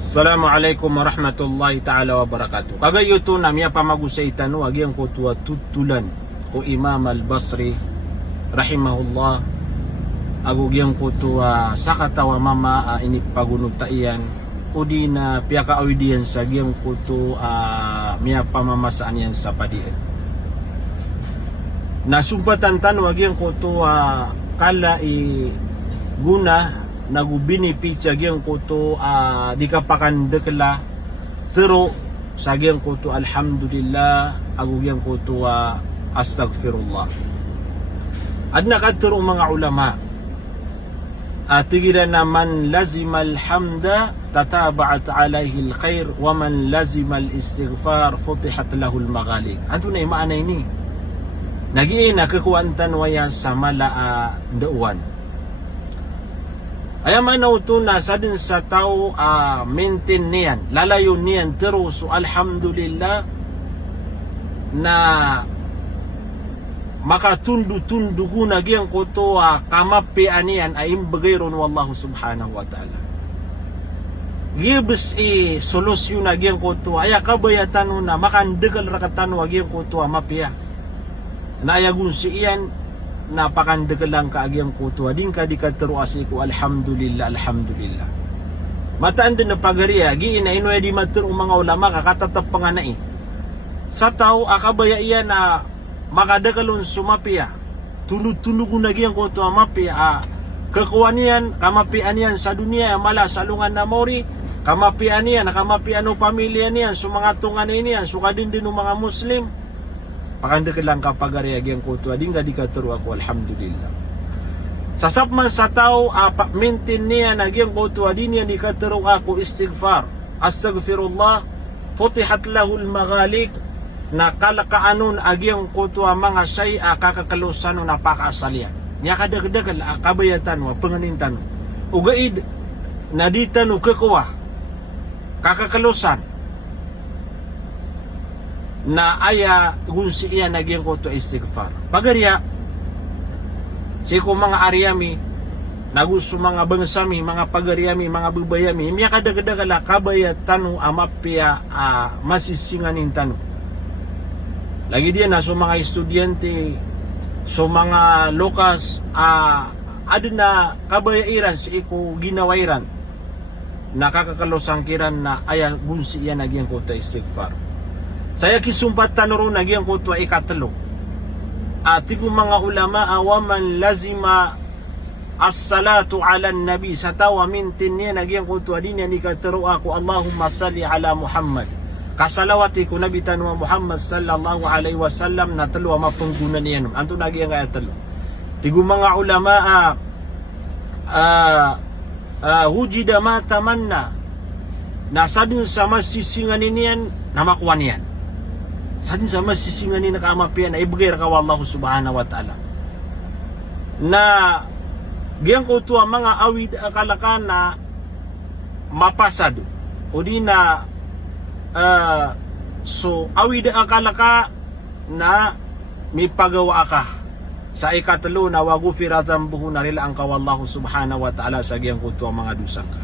Assalamualaikum warahmatullahi ta'ala wabarakatuh. Kagayo to na miya pamagusay tanu agyang ko tuwa tutulan ko Imam al-Basri rahimahullah agugyang ko tuwa sakatawa mama ini pagunod taiyan udi na piyaka awidiyan sa agyang ko to miya pamamasaan yan sa padiyan. Nasumpatan tanu agyang ko to kala guna nagubini pitsa gyang kuto di kapakan dekla pero sa gyang kuto alhamdulillah agu gyang kuto astaghfirullah. Adna kadturo mga ulama tigira na man lazima alhamda tataba'at alayhi alkhair wa man lazima alistighfar futihat lahu almaghalik. Anto na imaana ini nagi nakakuantan waya sa mala deuwan. Ayaw man ito na sa din sa tao maintain niyan, lalayo niyan terus alhamdulillah na makatundu-tundu guna giyang ko to kamapian niyan ay imbagayron wallahu subhanahu wa ta'ala. Gibes solusyon na giyang ko to ay kabayatan na makandegal rakatan wa giyang ko to mapia. Na ayagun si iyan napakandagalang kaagyang kuto ading ka di katruasi ko alhamdulillah alhamdulillah mataan din na pagariya giin na inoy di maturo mga ulama kakatatap panganai sa tao akabaya iya na makadagalon sumapiya tulog-tulog na giyang kuto mapia kakuan yan kamapian yan sa dunia mala salungan na mori kamapian yan kamapian o pamilya niyan sumangatungan niyan sukadin din ng mga Muslim pakanda ka lang kapag ariyagyang kuto ading ka di katuro ako alhamdulillah sasap man sa tao maintain niya nagyang kuto ading niya di katuro ako istighfar astaghfirullah futihat lahu almaghalik na kalakaanon agyang kuto mga say kakakalusan na pakaasalya niya kadagdagal kabayatan wa panganintan ugaid na di tanu kakuha kakakalusan na aya gunsi iya nagyang ko to istighfar. Pagariya si ko mga aryami nagusto mga bangsami mga pagariami mga bubayami miya kadagdagala kabaya tanu amapya masisinganin tanu. Lagi dia na so mga estudyante so mga lokas aduna kabaya iran si ko ginawairan nakakakalosang kiran na aya gunsi iya nagyang ko to istighfar. Saya kisumpat tanuro nagyang kuto ikatlo. Atigo mga ulama awaman lazima as-salatu ala nabi sa tawa mintin niya nagyang kuto adin niya nikataro ako Allahumma salli ala Muhammad. Kasalawati ko nabi tanwa Muhammad sallallahu alaihi wasallam na talo mapunggunan niya. Anto nagyang ayatalo. Tigo mga ulama hujida ma tamanna nasa din sa masisingan niyan na makuha niyan. Sadin sa masisingan ni nakamapian ay ibigay ka Allah subhanahu wa ta'ala na giyang ko ito ang mga awid akalaka na mapasad o di na so awid akalaka na may pagawa ka sa ikatalo na wagufiratan buho na rila ang kawallahu subhanahu wa ta'ala sa giyang ko ito ang mga dusang ka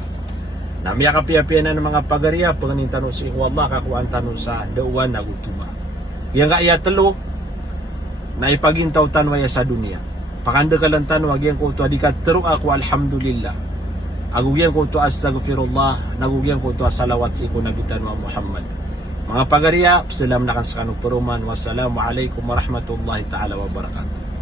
na miya kapiapianan ng mga pagariya paganin tanong si Allah kakuan tanong sa dauan na gutuma. Yang kaya telo na ipagintaw tanwaya sa dunia. Pakanda ka lang tanwag yang ko to adikat tero ako alhamdulillah. Agugyan ko to astaghfirullah, nagugyan ko to salawat si ko nabitan wa Muhammad. Mga pagariya, salam na kan sa kanong peruman. Wassalamu alaikum warahmatullahi taala wabarakatuh.